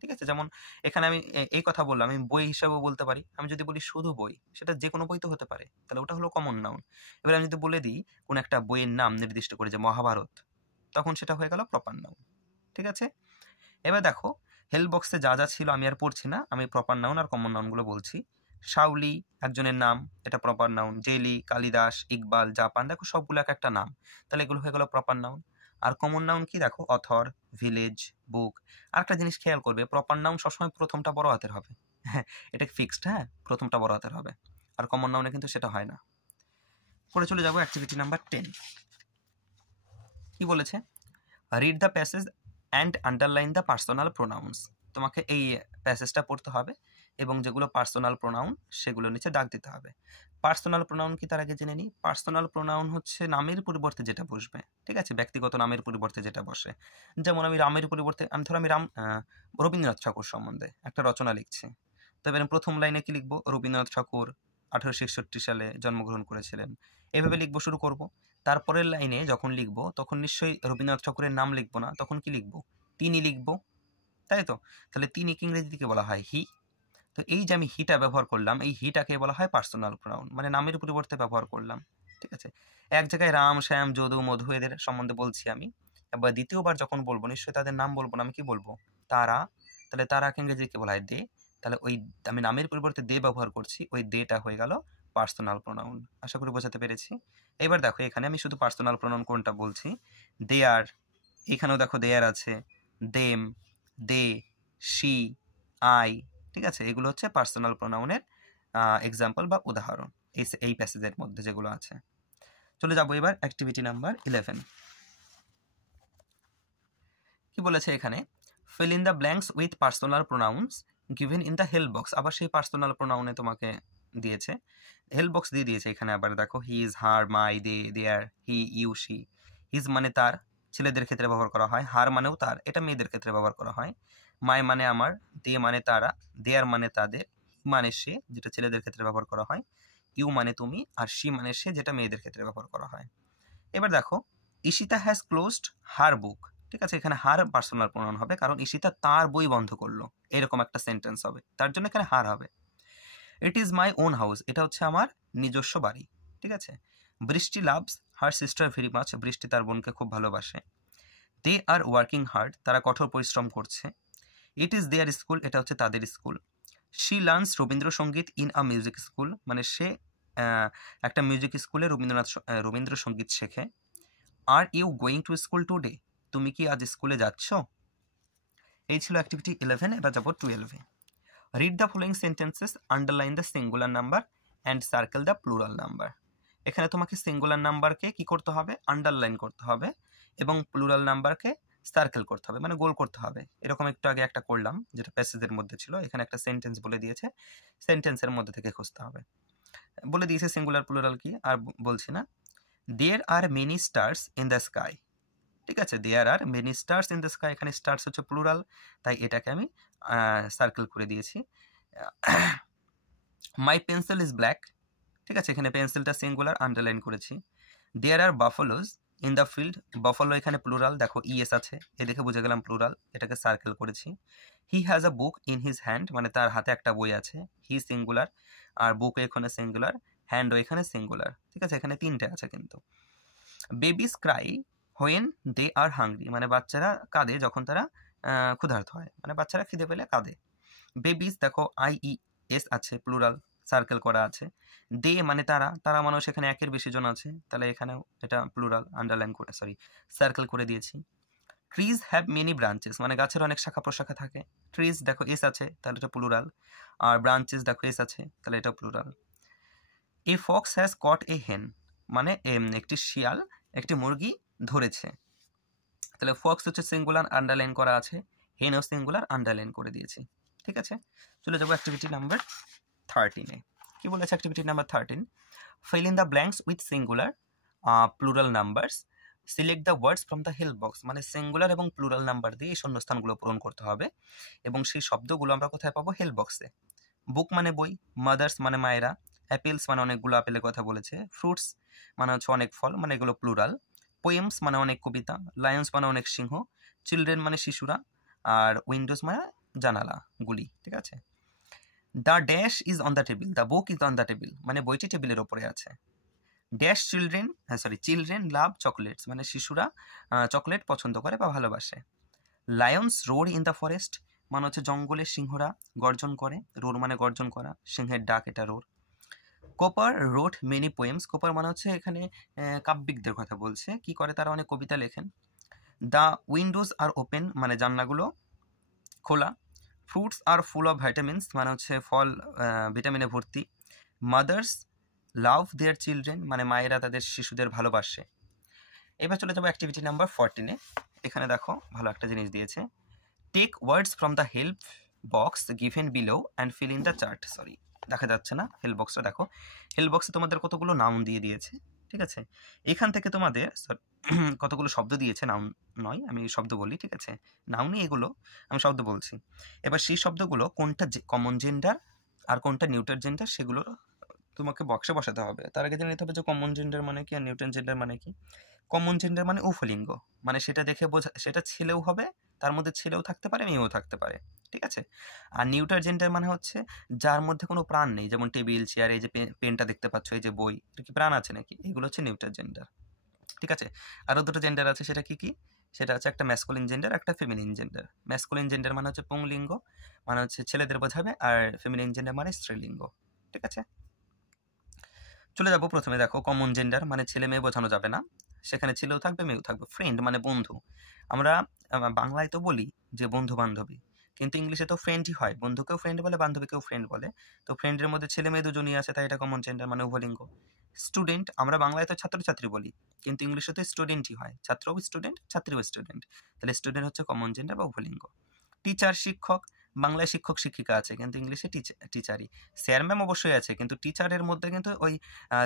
ঠিক আছে, যেমন এখানে আমি এই কথা বললাম, আমি বই হিসাবেও বলতে পারি। আমি যদি বলি শুধু বই, সেটা যে কোনো বই তো হতে পারে, তাহলে ওটা হলো কমন নাউন। এবার আমি যদি বলে দিই কোন একটা বইয়ের নাম নির্দিষ্ট করে, যে মহাভারত, তখন সেটা হয়ে গেল প্রপার নাউন। ঠিক আছে, এবার দেখো হেল্প বক্সে যা যা ছিল আমি আর পড়ছি না, আমি প্রপার নাউন আর কমন নাউনগুলো বলছি। শাওলি একজনের নাম, এটা proper noun. Jelly, Kalidas, Iqbal, Japan, দেখো সবগুলো এক একটা নাম, তাহলে এগুলো হয়ে গেল প্রপার নাউন। আর কমন নাউন কি, দেখো অথর, ভিলেজ, বুক। আর একটা জিনিস খেয়াল করবে, প্রপার নাউন সবসময় প্রথমটা বড় হাতের হবে, হ্যাঁ এটা ফিক্সড, হ্যাঁ প্রথমটা বড় হাতের হবে। আর কমন নাউনে কিন্তু সেটা হয় না। পরে চলে যাবো অ্যাক্টিভিটি নাম্বার 10। কি বলেছে, read the passage and underline the personal pronouns. তোমাকে এই প্যাসেজটা পড়তে হবে এবং যেগুলো পার্সোনাল প্রোনাউন সেগুলো নিচে দাগ দিতে হবে। পার্সোনাল প্রোনাউন কি তার আগে জেনে নিই। পার্সোনাল প্রোনাউন হচ্ছে নামের পরিবর্তে যেটা বসবে, ঠিক আছে, ব্যক্তিগত নামের পরিবর্তে যেটা বসে। যেমন আমি রামের পরিবর্তে, আমি ধরো আমি রবীন্দ্রনাথ ঠাকুর সম্বন্ধে একটা রচনা লিখছি, তবে আমি প্রথম লাইনে কি লিখবো, রবীন্দ্রনাথ ঠাকুর 1861 সালে জন্মগ্রহণ করেছিলেন, এভাবে লিখবো, শুরু করব। তারপরের লাইনে যখন লিখবো তখন নিশ্চয়ই রবীন্দ্রনাথ ঠাকুরের নাম লিখবো না, তখন কি লিখবো, তিনি লিখবো, তাই তো। তাহলে তিনি ইংরেজিতে বলা হয় হি। তো এই যে আমি হিটা ব্যবহার করলাম, এই হিটাকে বলা হয় পার্সোনাল প্রোনাউন, মানে নামের পরিবর্তে ব্যবহার করলাম। ঠিক আছে, এক জায়গায় রাম, শ্যাম, যদু, মধু এদের সম্বন্ধে বলছি আমি, এবার দ্বিতীয়বার যখন বলবো নিশ্চয়ই তাদের নাম বলবো না, আমি কি বলবো, তারা। তাহলে তারাকে ইংরেজিতে বলা হয় দে, তাহলে ওই আমি নামের পরিবর্তে দে ব্যবহার করছি, ওই দেটা হয়ে গেল পার্সোনাল প্রোনাউন। আশা করি বোঝাতে পেরেছি। এবার দেখো এখানে আমি শুধু পার্সোনাল প্রোনাউন কোনটা বলছি, দে আর, এখানেও দেখো দে আর আছে, দেম, দে, শি, আই, ঠিক আছে, এগুলো হচ্ছে পার্সোনাল প্রোনাউনের এক্সাম্পল বা উদাহরণ এই প্যাসেজের মধ্যে যেগুলো আছে। চলে যাবো এবার অ্যাক্টিভিটি নাম্বার 11। কি বলেছে এখানে, feel in the blanks with personal pronouns given in the help box. আবার সেই পার্সোনাল প্রোনাউনে তোমাকে দিয়েছে, হেল্প বক্স দিয়ে দিয়েছে এখানে। আবার দেখো he is, her, my, they, their, he, you, she. His মানে তার, ছেলেদের ক্ষেত্রে ব্যবহার করা হয়। হার মানেও তার, এটা মেয়েদের ক্ষেত্রে ব্যবহার করা হয়। মাই মানে আমার, দে মানে তারা, দেয়ার মানে তাদের, মানে সে, যেটা ছেলেদের ক্ষেত্রে ব্যবহার করা হয়, ইউ মানে তুমি, আর শি মানে সে, যেটা মেয়েদের ক্ষেত্রে ব্যবহার করা হয়। এবার দেখো ঈশিতা হ্যাজ ক্লোজড হার বুক। ঠিক আছে, এখানে হার পার্সোনাল প্রোনাউন হবে, কারণ ঈশিতা তার বই বন্ধ করলো, এরকম একটা সেন্টেন্স হবে, তার জন্য এখানে হার হবে। It is my own house, এটা হচ্ছে আমার নিজস্ব বাড়ি। ঠিক আছে, বৃষ্টি loves her sister very much, বৃষ্টি তার বোনকে খুব ভালোবাসে। দে আর ওয়ার্কিং হার্ড, তারা কঠোর পরিশ্রম করছে। ইট ইজ দেয়ার স্কুল, এটা হচ্ছে তাদের school. She learns Rabindrasangeet in a music school, মানে সে একটা মিউজিক স্কুলে রবীন্দ্রসঙ্গীত শেখে। Are you going to school today, তুমি কি আজ স্কুলে যাচ্ছ? এই ছিল অ্যাক্টিভিটি 11। এবার যাবো 12-এ। Read the following sentences, underline the singular number and circle the plural number. এখানে তোমাকে সিঙ্গুলার নাম্বারকে কি করতে হবে? আন্ডারলাইন করতে হবে, এবং প্লুরাল নাম্বারকে সার্কেল করতে হবে, মানে গোল করতে হবে। এরকম একটু আগে একটা করলাম যেটা প্যাসেজের মধ্যে ছিল। এখানে একটা সেন্টেন্স বলে দিয়েছে, সেন্টেন্সের মধ্যে থেকে খুঁজতে হবে। বলে দিয়েছে সিঙ্গুলার প্লুরাল কি, আর বলছি না। There are many stars in the sky, ঠিক আছে, there are many stars in the sky, এখানে স্টার্স হচ্ছে প্লুরাল, তাই এটাকে আমি সার্কেল করে দিয়েছি। মাই পেন্সিল ইজ ব্ল্যাক, ঠিক আছে, এখানে পেন্সিলটা সিঙ্গুলার, আন্ডারলাইন করেছি। দেয়ার আর বাফালোজ ইন দ্য ফিল্ড, বাফালো এখানে প্লুরাল, দেখো ইএস আছে, এ দেখে বুঝে গেলাম প্লুরাল, এটাকে সার্কেল করেছি। He has a book in his hand, মানে তার হাতে একটা বই আছে, হি সিঙ্গুলার, আর বুক এখানে সিঙ্গুলার, হ্যান্ডও এখানে সিঙ্গুলার, ঠিক আছে, এখানে তিনটে আছে কিন্তু। Babies cry when they are hungry, মানে বাচ্চারা কাঁদে যখন তারা ক্ষুধার্ত হয়, মানে বাচ্চারা খিদে পেলে কাঁদে। বেবিস দেখো IES আছে, প্লুরাল, সার্কেল করা আছে। দে মানে তারা, তারা মানুষ এখানে একের বেশি জন আছে, তাহলে এখানেও এটা প্লুরাল, আন্ডারলাইন করে সার্কেল করে দিয়েছি। ট্রিজ হ্যাভ মেনি ব্রাঞ্চেস, মানে গাছের অনেক শাখা প্রশাখা থাকে। ট্রিজ দেখো এস আছে, তাহলে এটা প্লুরাল, আর ব্রাঞ্চেস দেখো এস আছে, তাহলে এটা plural. A fox has caught a hen, মানে একটি শিয়াল একটি মুরগি ধরেছে, তাহলে ফক্স হচ্ছে সিঙ্গুলার, আন্ডারলাইন করা আছে, হেনও সিঙ্গুলার, আন্ডারলাইন করে দিয়েছি, ঠিক আছে। চলে যাবো অ্যাক্টিভিটি নাম্বার 13-এ। কি বলেছে activity number 13? Feel in the blanks with singular plural numbers, select the words from the help box, মানে সিঙ্গুলার এবং প্লুরাল নাম্বার দিয়ে এই শূন্যস্থানগুলো পূরণ করতে হবে, এবং সেই শব্দগুলো আমরা কোথায় পাবো? হেল্প বক্সে। বুক মানে বই, মাদার্স মানে মায়েরা, অ্যাপেলস মানে অনেকগুলো আপেলের কথা বলেছে, ফ্রুটস মানে হচ্ছে অনেক ফল, মানে এগুলো প্লুরাল, পোয়েমস মানে অনেক কবিতা, লায়ন্স মানে অনেক সিংহ, চিলড্রেন মানে শিশুরা, আর উইন্ডোজ মানে জানালাগুলি, ঠিক আছে। The dash is on the table, the book is on the table, মানে বইটি টেবিলের ওপরে আছে। ড্যাশ চিলড্রেন লাভ চকলেটস, মানে শিশুরা চকলেট পছন্দ করে বা ভালোবাসে। লায়ন্স রোর ইন দ্য ফরেস্ট, মানে হচ্ছে জঙ্গলের সিংহরা গর্জন করে, রোর মানে গর্জন করা, সিংহের ডাক, এটা রোর। কোপার রোট মেনি পোয়েমস, কোপার মানে হচ্ছে এখানে কাব্যিকদের কথা বলছে, কি করে তারা অনেক কবিতা লেখেন। দ্য উইন্ডোজ আর ওপেন, মানে জানলাগুলো খোলা। Fruits are full of vitamins, মানে হচ্ছে ফল ভিটামিনে ভর্তি। মাদার্স লাভ দেয়ার চিলড্রেন, মানে মায়েরা তাদের শিশুদের ভালোবাসে। এবার চলে যাবো অ্যাক্টিভিটি নাম্বার 14-এ। এখানে দেখো ভালো একটা জিনিস দিয়েছে, take words from the help box given below and fill in the chart. দেখা যাচ্ছে না হেল্প বক্সটা, দেখো হেল্প বক্সে তোমাদের কতগুলো নাউন দিয়ে দিয়েছে, ঠিক আছে। এখান থেকে তোমাদের কতগুলো শব্দ দিয়েছে, নাউন নয়, আমি শব্দ বলি, ঠিক আছে, নাউনই এগুলো, আমি শব্দ বলছি। এবার সেই শব্দগুলো কোনটা কমন জেন্ডার আর কোনটা নিউট্রাল জেন্ডার, সেগুলো তোমাকে বক্সে বসাতে হবে। তার আগে জেনে নিতে হবে যে কমন জেন্ডার মানে কি আর নিউট্রাল জেন্ডার মানে কি। কমন জেন্ডার মানে উফলিঙ্গ, মানে সেটা দেখে বোঝা, সেটা ছেলেও হবে, তার মধ্যে ছেলেও থাকতে পারে, মেয়েও থাকতে পারে, ঠিক আছে। আর নিউট্রাল জেন্ডার মানে হচ্ছে যার মধ্যে কোনো প্রাণ নেই, যেমন টেবিল, চেয়ার, এই যে পেনটা দেখতে পাচ্ছ, এই যে বই, এর কি প্রাণ আছে নাকি? এগুলো হচ্ছে নিউট্রাল জেন্ডার, ঠিক আছে। আরও দুটো জেন্ডার আছে, সেটা কি কি? সেটা হচ্ছে একটা ম্যাসকুলিন জেন্ডার, একটা ফেমিনিন জেন্ডার। ম্যাসকুলিন জেন্ডার মানে হচ্ছে পুংলিঙ্গ, মানে হচ্ছে ছেলেদের বোঝাবে, আর ফেমিনিন জেন্ডার মানে স্ত্রীলিঙ্গ, ঠিক আছে। চলে যাবো প্রথমে, দেখো কমন জেন্ডার মানে ছেলে মেয়ে বোঝানো যাবে না, সেখানে ছেলেও থাকবে মেয়েও থাকবে। ফ্রেন্ড মানে বন্ধু, আমরা বাংলায় তো বলি যে বন্ধু বান্ধবী, কিন্তু ইংলিশে তো ফ্রেন্ডই হয়, বন্ধুকেও ফ্রেন্ড বলে, বান্ধবীকেও ফ্রেন্ড বলে। তো ফ্রেন্ডের মধ্যে ছেলে মেয়ে দুজনই আছে, তাই এটা কমন জেন্ডার মানে উভলিঙ্গ। স্টুডেন্ট, আমরা বাংলায় তো ছাত্রছাত্রী বলি, কিন্তু ইংলিশে তো স্টুডেন্টই হয়, ছাত্রও স্টুডেন্ট, ছাত্রীও স্টুডেন্ট, তাহলে স্টুডেন্ট হচ্ছে কমন জেন্ডার বা উভলিঙ্গ। টিচার শিক্ষক, বাংলায় শিক্ষক শিক্ষিকা আছে, কিন্তু ইংলিশে টিচারই। স্যার ম্যাম অবশ্যই আছে, কিন্তু টিচারের মধ্যে কিন্তু ওই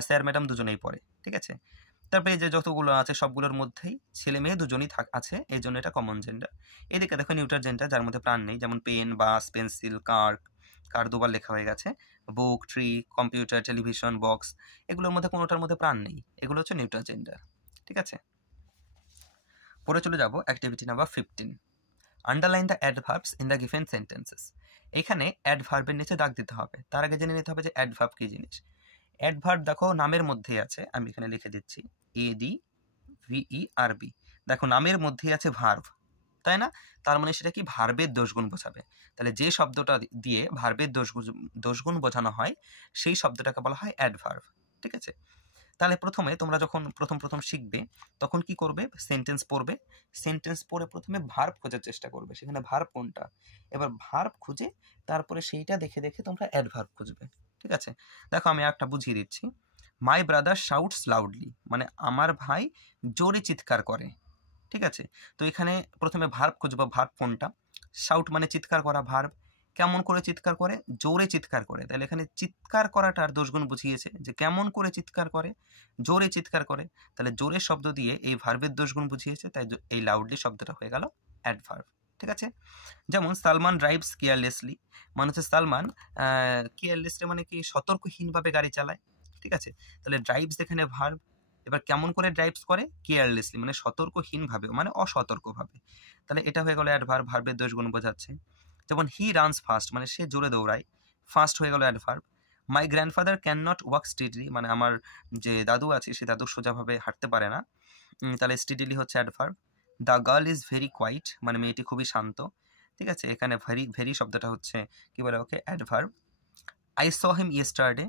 স্যার ম্যাডাম দুজনেই পড়ে, ঠিক আছে। তারপরে এই যে যতগুলো আছে সবগুলোর মধ্যেই ছেলে মেয়ে দুজনই আছে, এই জন্য এটা কমন জেন্ডার। এদিকে দেখো নিউট্রাল জেন্ডার, যার মধ্যে প্রাণ নেই, যেমন পেন, বাস, পেন্সিল, কার দুবার লেখা হয়ে গেছে, বুক, ট্রি, কম্পিউটার, টেলিভিশন, বক্স, এগুলোর মধ্যে কোনোটার মধ্যে প্রাণ নেই, এগুলো হচ্ছে নিউট্রাল জেন্ডার, ঠিক আছে। পরে চলে যাব activity number 15। Underline the adverbs in the given sentences. এখানে অ্যাডভার্বের নিচে দাগ দিতে হবে, তার আগে জেনে নিতে হবে যে অ্যাডভার্ব কী জিনিস। অ্যাডভার্ব দেখো নামের মধ্যেই আছে, আমি এখানে লিখে দিচ্ছি ADVERB। দেখো নামের মধ্যেই আছে ভার্ব, তাই না? তার মানে সেটা কি ভার্বের দোষগুণ বোঝাবে। তাহলে যে শব্দটা দিয়ে ভার্বের দোষগুণ বোঝানো হয় সেই শব্দটাকে বলা হয় অ্যাডভার্ব। ঠিক আছে? তাহলে প্রথমে তোমরা যখন প্রথম শিখবে তখন কি করবে? সেন্টেন্স পড়বে। সেন্টেন্স পড়ে প্রথমে ভার্ব খোঁজার চেষ্টা করবে, সেখানে ভার্ব কোনটা। এবার ভার্ব খুঁজে তারপরে সেইটা দেখে দেখে তোমরা অ্যাডভার্ব খুঁজবে। ঠিক আছে? দেখো আমি একটা বুঝিয়ে দিচ্ছি। মাই ব্রাদার শাউটস লাউডলি, মানে আমার ভাই জোরে চিৎকার করে। ঠিক আছে? তো এখানে প্রথমে ভার্ব খুঁজবো, ভার্ব কোনটা। শাউট মানে চিৎকার করা, ভার্ব। কেমন করে চিৎকার করে? জোরে চিৎকার করে। তাহলে এখানে চিৎকার করাটার দোষগুণ বুঝিয়েছে যে কেমন করে চিৎকার করে, জোরে চিৎকার করে। তাহলে জোরে শব্দ দিয়ে এই ভার্বের দোষগুণ বুঝিয়েছে, তাই এই লাউডলি শব্দটা হয়ে গেল অ্যাডভার্ব। ঠিক আছে? যেমন সালমান ড্রাইভস কেয়ারলেসলি, মানে হচ্ছে সালমান কেয়ারলেসলি মানে কি সতর্কহীনভাবে গাড়ি চালায়। ঠিক আছে? তাহলে ড্রাইভস এখানে ভার্ব। এবার কেমন করে ড্রাইভস করে? কেয়ারলেসলি মানে সতর্কহীনভাবে, মানে অসতর্কভাবে। তাহলে এটা হয়ে গেল অ্যাডভার্ব, ভার্বের দোষগুণ বোঝাচ্ছে। যেমন হি রানস ফাস্ট, মানে সে জোরে দৌড়ায়, ফাস্ট হয়ে গেল adverb. My grandfather can not walk steadily, মানে আমার যে দাদু আছে সে দাদু সোজাভাবে হাঁটতে পারে না, তাহলে স্টেডিলি হচ্ছে adverb. The girl is very quiet, মানে মেয়েটি খুবই শান্ত। ঠিক আছে? এখানে ভেরি শব্দটা হচ্ছে কি বলে okay? Adverb. I saw him yesterday,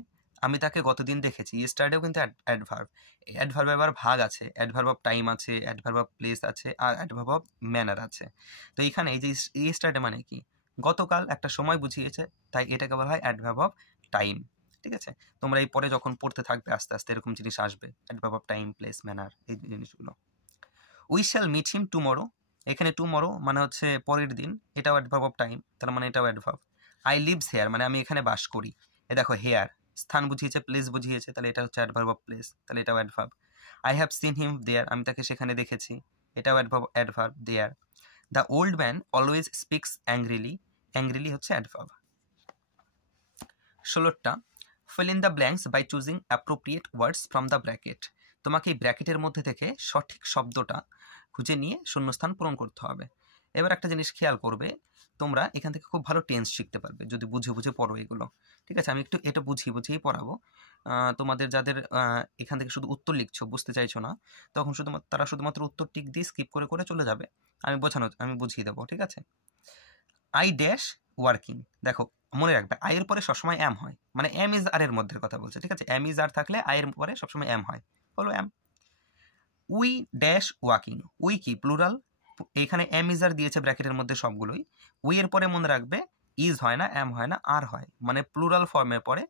আমি তাকে গতদিন দেখেছি। ইয়েস্টারডেও কিন্তু অ্যাডভার্ব। অ্যাডভার্ব এবার ভাগ আছে, অ্যাডভার্ব অফ টাইম আছে, অ্যাডভার্ব অফ প্লেস আছে, আর অ্যাডভার্ব অফ ম্যানার আছে। তো এখানে এই যে ইয়েস্টারডে মানে কি? গতকাল, একটা সময় বুঝিয়েছে, তাই এটাকে বলা হয় অ্যাডভার্ব অফ টাইম। ঠিক আছে? তোমরা এই পরে যখন পড়তে থাকবে আস্তে আস্তে এরকম জিনিস আসবে, adverb of time, place, manner, এই জিনিসগুলো। We shall meet him tomorrow, এখানে টুমরো মানে হচ্ছে পরের দিন, এটাও অ্যাডভার্ব অফ টাইম, তার মানে এটাও অ্যাডভার্ব। আই লিভস হেয়ার, মানে আমি এখানে বাস করি। এ দেখো হেয়ার স্থান বুঝিয়েছে, প্লেস বুঝিয়েছে, তাহলে এটা হচ্ছে অ্যাডভার্ব অফ প্লেস, তাহলে এটাও adverb. I have seen him there, আমি তাকে সেখানে দেখেছি, এটাও adverb there. The old man always speaks angrily, angrily হচ্ছে অ্যাডভার্ব। 16টা fill in the blanks by choosing appropriate words from the bracket, তোমাকে এই ব্র্যাকেটের মধ্যে থেকে সঠিক শব্দটা খুঁজে নিয়ে শূন্যস্থান পূরণ করতে হবে। এবার একটা জিনিস খেয়াল করবে, তোমরা এখান থেকে খুব ভালো টেন্স শিখতে পারবে যদি বুঝে বুঝে পড়ো এগুলো। ঠিক আছে? আমি একটু এটা বুঝিয়েই পড়াবো। তোমাদের যাদের এখান থেকে শুধু উত্তর লিখছো, বুঝতে চাইছো না, তখন তারা শুধুমাত্র উত্তর টিক দিয়ে স্কিপ করে করে চলে যাবে। আমি বুঝিয়ে দেবো। ঠিক আছে? আই ড্যাশ ওয়ার্কিং, দেখো মনে রাখবে আয়ের পরে সবসময় এম হয়, মানে এম ইজ আর এর মধ্যে কথা বলছে। ঠিক আছে? এম ইজ আর থাকলে আয়ের পরে সবসময় এম হয়, হলো am. We dash walking, we কি প্লুরাল, এখানে এম ইজ আর দিয়েছে ব্র্যাকেটের মধ্যে সবগুলোই। উই এর পরে মনে রাখবে ইজ হয় না, এম হয় না, আর হয়, মানে প্লুরাল ফর্মের পরে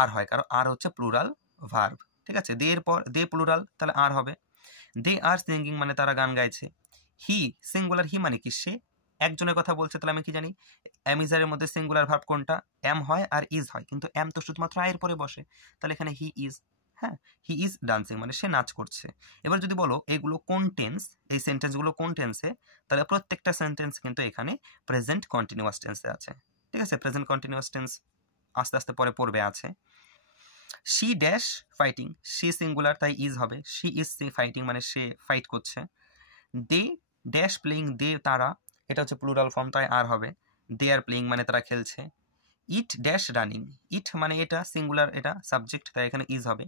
আর হয়, কারণ আর হচ্ছে প্লুরাল ভার্ব। ঠিক আছে? দে এর পর দে প্লুরাল, তাহলে আর হবে। দে আর সিঙ্গিং, মানে তারা গান গাইছে। হি সিঙ্গুলার, হি মানে কি সে, একজনের কথা বলছে, তাহলে আমি কি জানি এম ইজ এর মধ্যে সিঙ্গুলার ভার্ব কোনটা? এম হয় আর ইজ হয়, কিন্তু এম তো শুধুমাত্র আয়ের পরে বসে, তাহলে এখানে হি ইজ। হ্যাঁ, হি ইজ ডান্সিং, মানে সে নাচ করছে। এবার যদি বলো এগুলো কোন টেন্স, এই সেন্টেন্সগুলো কোন টেন্সে, তাহলে প্রত্যেকটা সেন্টেন্স কিন্তু এখানে প্রেজেন্ট কন্টিনিউয়াস টেন্সে আছে। ঠিক আছে? প্রেজেন্ট কন্টিনিউয়াস টেন্স আস্তে আস্তে পরে পড়বে আছে। She dash fighting, she singular তাই ইজ হবে, শি ইজ ফাইটিং মানে সে ফাইট করছে। দে ড্যাশ প্লেইং, দে তারা, এটা হচ্ছে প্লুরাল ফর্ম তাই আর হবে। দে আর প্লেইং মানে তারা খেলছে। ইট ড্যাশ রানিং, ইট মানে এটা সিঙ্গুলার, এটা সাবজেক্ট তাই এখানে ইজ হবে।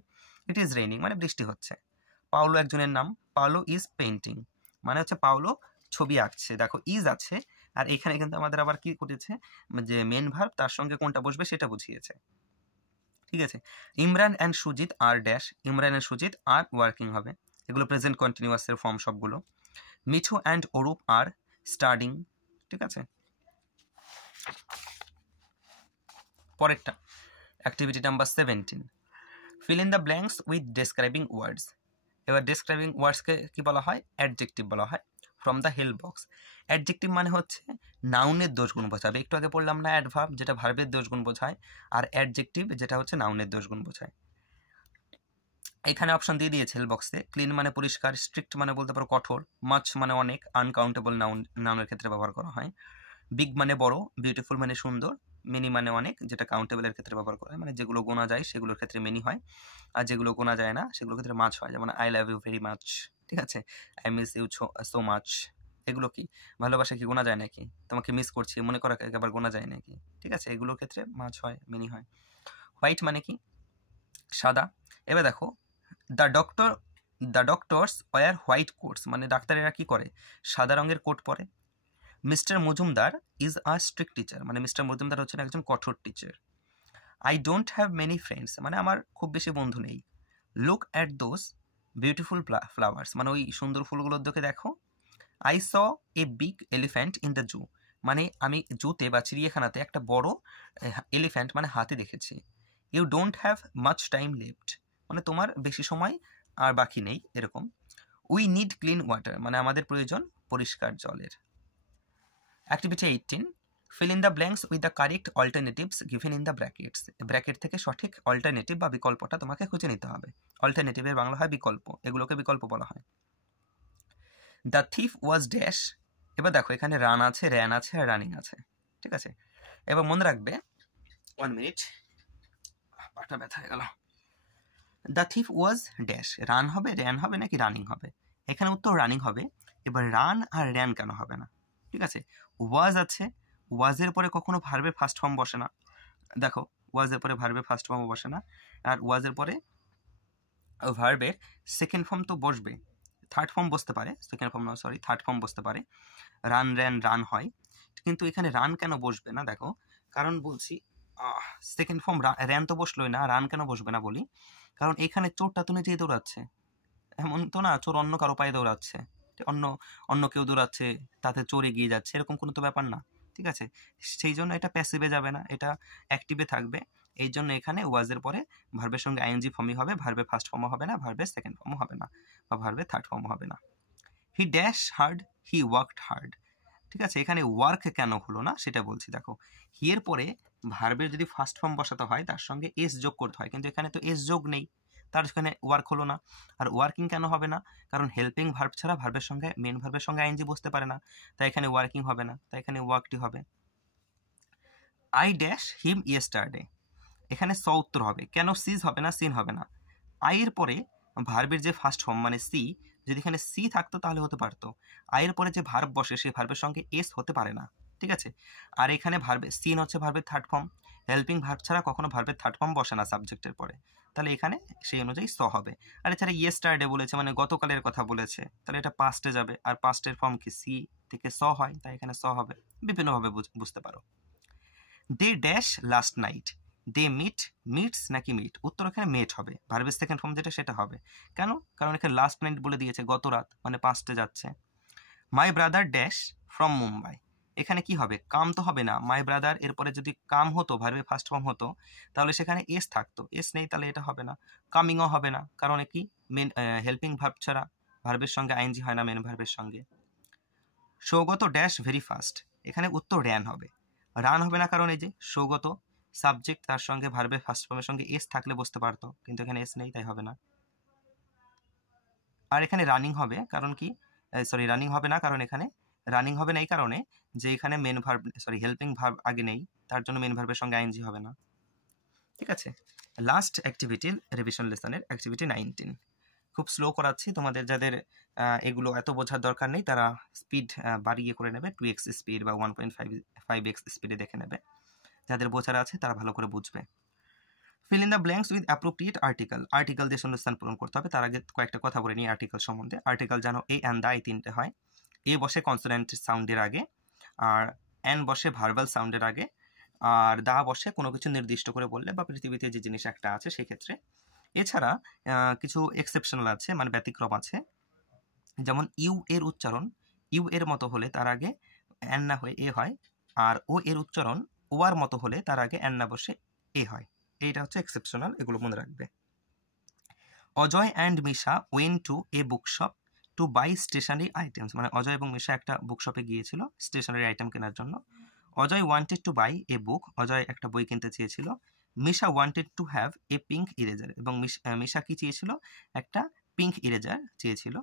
ইট ইজ রেইনিং মানে বৃষ্টি হচ্ছে। পাওলো একজনের নাম, পাওলো ইজ পেইন্টিং, মানে হচ্ছে পাওলো ছবি আঁকছে। দেখো ইজ আছে, আর এখানে কিন্তু আমাদের আবার কি করেছে, যে মেন ভার্ব তার সঙ্গে কোনটা বসবে সেটা বুঝিয়েছে। ঠিক আছে? Imran and Sujit are dash, Imran and Sujit are working হবে, এগুলো প্রেজেন্ট কন্টিনিউয়াসের ফর্ম সবগুলো। Mithu and Arup are studying. ঠিক আছে? পরেরটা activity number 17, fill in the blanks with describing words. এবার ডেসক্রাইবিং ওয়ার্ডসকে কি বলা হয়? অ্যাডজেক্টিভ বলা হয়। From the help box, adjective মানে হচ্ছে নাউনের দোষগুণ বোঝাবে। একটু আগে পড়লাম না অ্যাডভার্ব, যেটা ভার্বের দোষগুণ বোঝায়, আর অ্যাডজেক্টিভ যেটা হচ্ছে নাউনের দোষগুণ বোঝায়। এখানে অপশন দিয়ে দিয়েছে হেল্প বক্সে। ক্লিন মানে পরিষ্কার, স্ট্রিক্ট মানে বলতে পারো কঠোর, মাছ মানে অনেক, আনকাউন্টেবল নাউনের ক্ষেত্রে ব্যবহার করা হয়। বিগ মানে বড়, বিউটিফুল মানে সুন্দর, মেনি মানে অনেক, যেটা কাউন্টেবলের ক্ষেত্রে ব্যবহার করা হয়, মানে যেগুলো গোনা যায় সেগুলোর ক্ষেত্রে মেনি হয়, আর যেগুলো গোনা যায় না সেগুলোর ক্ষেত্রে মাছ হয়। যেমন I love you very much. ঠিক আছে? I miss you so much, এগুলো কি ভালোবাসা কি গোনা যায় নাকি? তোমাকে মিস করছি মনে করা একবার গোনা যায় নাকি? ঠিক আছে? এগুলোর ক্ষেত্রে মাছ হয়, মেনি হয়। হোয়াইট মানে কি? সাদা। এবার দেখো the doctors wear white coats, মানে ডাক্তারেরা কি করে? সাদা রঙের কোট পরে। Mister Majumdar is a strict teacher, মানে মিস্টার মজুমদার হচ্ছেন একজন কঠোর teacher. I don't have many friends, মানে আমার খুব বেশি বন্ধু নেই। Look at those beautiful flowers, মানে ওই সুন্দর ফুলগুলোর দিকে দেখো। I saw a big elephant in the zoo, মানে আমি জুতে বা চিড়িয়াখানাতে একটা বড় এলিফ্যান্ট মানে হাতি দেখেছি। You don't have much time left, মানে তোমার বেশি সময় আর বাকি নেই এরকম। উই নিড ক্লিন ওয়াটার, মানে আমাদের প্রয়োজন পরিষ্কার জলের। Activity 18, feel in the blanks with the correct alternatives given in the brackets. Bracket থেকে সঠিক অল্টারনেটিভ বা বিকল্পটা তোমাকে খুঁজে নিতে হবে। অল্টারনেটিভের বাংলা হয় বিকল্প, এগুলোকে বিকল্প বলা হয়। দ্য থিফ ওয়াজ ড্যাশ, এবার দেখো এখানে রান আছে, র্যান আছে আর রানিং আছে, ঠিক আছে। এবার মনে রাখবে, 1 মিনিট, পাটা ব্যথা হয়ে গেল। The thief was dash, run হবে, র্যান হবে নাকি রানিং হবে? এখানে উত্তর রানিং হবে। এবার রান আর র্যান কেন হবে না? ঠিক আছে, ওয়াজ আছে, ওয়াজের পরে কখনো ভার্বের ফার্স্ট ফর্ম বসে না। দেখো ওয়াজের পরে ভার্বের ফার্স্ট ফর্ম বসে না, আর ওয়াজের পরে ভার্বের সেকেন্ড ফর্ম তো বসবে, থার্ড ফর্ম বসতে পারে, সেকেন্ড ফর্ম না সরি থার্ড ফর্ম বসতে পারে। রান র্যান রান হয়, কিন্তু এখানে রান কেন বসবে না? দেখো কারণ বলছি, সেকেন্ড ফর্ম র্যান তো বসলোই না, রান কেন বসবে না বলি, কারণ এখানে চোরটা তো নিজেই দৌড়াচ্ছে, এমন তো না চোর অন্য কারো পায়ে দৌড়াচ্ছে, অন্য অন্য কেউ দৌড়াচ্ছে তাতে চোর এগিয়ে যাচ্ছে, এরকম কোনো তো ব্যাপার না, ঠিক আছে। সেই জন্য এটা প্যাসিভে যাবে না, এটা অ্যাক্টিভে থাকবে। এই জন্য এখানে ওয়াজের পরে ভার্বের সঙ্গে আইএনজি ফর্মই হবে, ভার্বের ফার্স্ট ফর্মও হবে না, ভার্বের সেকেন্ড ফর্মও হবে না, বা ভার্বের থার্ড ফর্মও হবে না। He dash hard, he worked hard, ঠিক আছে। এখানে ওয়ার্ক কেন হলো না সেটা বলছি। দেখো হিয়ের পরে ভার্বের যদি ফার্স্ট ফর্ম বসাতে হয় তার সঙ্গে এস যোগ করতে হয়, কিন্তু এখানে তো এস যোগ নেই, তার এখানে ওয়ার্ক হলো না। আর ওয়ার্কিং কেন হবে না? কারণ হেল্পিং ভার্ব ছাড়া ভার্বের সঙ্গে মেন ভার্বের সঙ্গে আইএনজি বসতে পারে না, তাই এখানে ওয়ার্কিং হবে না, তাই এখানে ওয়ার্কটি হবে। আই ড্যাশ হিম ইয়েস্টারডে, এখানে স উত্তর হবে, কেন সিজ হবে না, সিন হবে না? আইয়ের পরে ভার্বের যে ফার্স্ট ফর্ম মানে সি, যদি এখানে সি থাকতো তাহলে হতে পারতো। আইয়ের পরে যে ভার্ব বসে সেই ভার্বের সঙ্গে এস হতে পারে না, ঠিক আছে। আর এখানে ভার্বে সিন হচ্ছে ভার্বের থার্ড ফর্ম, হেল্পিং ভার্ব ছাড়া কখনো ভার্বের থার্ড ফর্ম বসে না সাবজেক্টের পরে, তাহলে এখানে সেই অনুযায়ী স হবে। আর এছাড়া ইয়েস্টারডে বলেছে মানে গতকালের কথা বলেছে, তাহলে এটা পাস্টে যাবে, আর পাস্টের ফর্ম কি সি থেকে স হয়, তাই এখানে স হবে। বিভিন্নভাবে বুঝতে পারো। They dash last night, they meet, meets নাকি মিট? উত্তর এখানে মেট হবে, ভার্বের সেকেন্ড ফর্ম যেটা সেটা হবে। কেন? কারণ এখানে লাস্ট নাইট বলে দিয়েছে, গত রাত, মানে পাস্টে যাচ্ছে। My brother dash from Mumbai, এখানে কি হবে? কাম তো হবে না, মাই ব্রাদার এরপরে যদি কাম হতো, ভার্বের ফার্স্ট ফর্ম হতো, তাহলে সেখানে এস থাকতো, এস নেই তাহলে এটা হবে না। কামিংও হবে না, কারণ কি মেন হেল্পিং ভার্ব ছাড়া ভার্বের সঙ্গে আইএনজি হয় না মেন ভার্বের সঙ্গে। সৌগত ড্যাশ ভেরি ফাস্ট, এখানে উত্তর র্যান হবে। রান হবে না কারণ এই যে সৌগত সাবজেক্ট, তার সঙ্গে ভার্বের ফার্স্ট ফর্মের সঙ্গে এস থাকলে বসতে পারতো, কিন্তু এখানে এস নেই তাই হবে না। আর এখানে রানিং হবে, কারণ কি সরি রানিং হবে না, কারণ এখানে রানিং হবে না এই কারণে যে এখানে main verb sorry helping verb আগে নেই, তার জন্য মেন ভার্বের সঙ্গে আইএনজি হবে না, ঠিক আছে। লাস্ট অ্যাক্টিভিটি রিভিশন লেসনের অ্যাক্টিভিটি 19, খুব স্লো করাচ্ছি, তোমাদের যাদের এগুলো এত বোঝার দরকার নেই তারা স্পিড বাড়িয়ে করে নেবে, 2x স্পিড বা 1.5x স্পিডে দেখে নেবে, যাদের বোঝার আছে তারা ভালো করে বুঝবে। Feel in the blanks with appropriate article, article দিয়ে শূন্যস্থান পূরণ করতে হবে। তার আগে কয়েকটা কথা বলে নিই আর্টিকেল সম্বন্ধে। আর্টিকেল জানো এ অ্যান্ড দা, এই তিনটে হয়। এ বসে কনসোনেন্ট সাউন্ডের আগে, আর অ্যান বসে ভার্বাল সাউন্ডের আগে, আর দা বসে কোনো কিছু নির্দিষ্ট করে বললে বা পৃথিবীতে যে জিনিস একটা আছে সেই ক্ষেত্রে। এছাড়া কিছু এক্সেপশনাল আছে, মানে ব্যতিক্রম আছে, যেমন ইউ এর উচ্চারণ ইউ এর মতো হলে তার আগে অ্যান না হয়ে এ হয়, আর ও এর উচ্চারণ ও আর মতো হলে তার আগে অ্যান না বসে এ হয়। এইটা হচ্ছে এক্সেপশনাল, এগুলো মনে রাখবে। Ajay and Misha went to a bookshop to buy stationery items, মানে অজয় এবং মিশা একটা বুকশপে গিয়েছিল স্টেশনারি আইটেম কেনার জন্য। Ajay wanted to buy a book, Ajay একটা বই কিনতে চেয়েছিল। Misha wanted to have a pink eraser, এবং মিশা কি চেয়েছিল? একটা পিঙ্ক ইরেজার চেয়েছিল।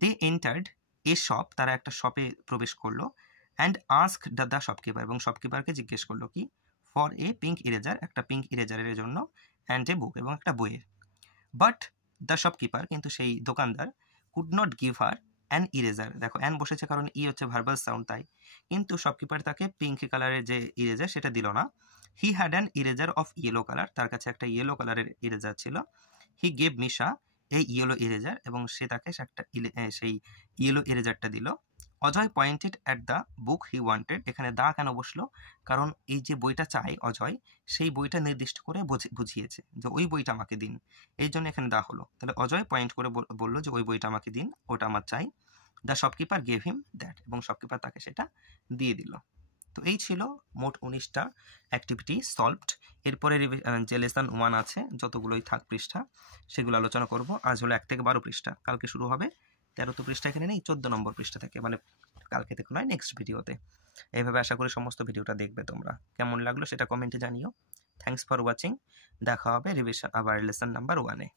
দে এন্টার্ড এ শপ, তারা একটা শপে প্রবেশ করলো। অ্যান্ড আস্ক দ্য শপকিপার, এবং শপকিপারকে জিজ্ঞেস করলো কি? ফর এ পিঙ্ক ইরেজার, একটা পিঙ্ক ইরেজারের জন্য, অ্যান্ড এ বুক, এবং একটা বইয়ের। বাট দ্য শপকিপার, কিন্তু সেই দোকানদার, could not give her an eraser, দেখো অ্যান বসেছে কারণ ই হচ্ছে ভার্বাল সাউন্ড তাই, কিন্তু শপকিপার তাকে পিঙ্ক কালারের যে ইরেজার সেটা দিল না। He had an eraser of yellow colour, তার কাছে একটা ইয়েলো কালারের ইরেজার ছিল। হি গেভ মিশা এই ইয়েলো ইরেজার, এবং সে তাকে একটা সেই ইয়েলো ইরেজারটা দিল। Ajay pointed at the book he wanted, এখানে দা কেন বসলো, কারণ এই যে বইটা চাই অজয়, সেই বইটা নির্দিষ্ট করে বুঝিয়েছে যে ওই বইটা আমাকে দিন, এই জন্য এখানে দা হলো। তাহলে অজয় পয়েন্ট করে বললো যে ওই বইটা আমাকে দিন, ওটা আমার চাই। The shopkeeper gave him that, এবং শপকিপার তাকে সেটা দিয়ে দিল। তো এই ছিল মোট 19টা অ্যাক্টিভিটি সলভড। এরপরে যে লেসন 1 আছে যতগুলোই থাক পৃষ্ঠা সেগুলো আলোচনা করব। আজ হলো 1 থেকে 12 পৃষ্ঠা, কালকে শুরু হবে 13 পৃষ্ঠা এখানে নেই, 14 নম্বর পৃষ্ঠা থেকে, মানে কালকে থেকে নয়, নেক্সট ভিডিওতে। এইভাবে আশা করি সমস্ত ভিডিওটা দেখবে তোমরা। কেমন লাগলো সেটা কমেন্টে জানিও। Thanks for watching. দেখা হবে রিভিশন আবার লেসন নাম্বার 1-এ।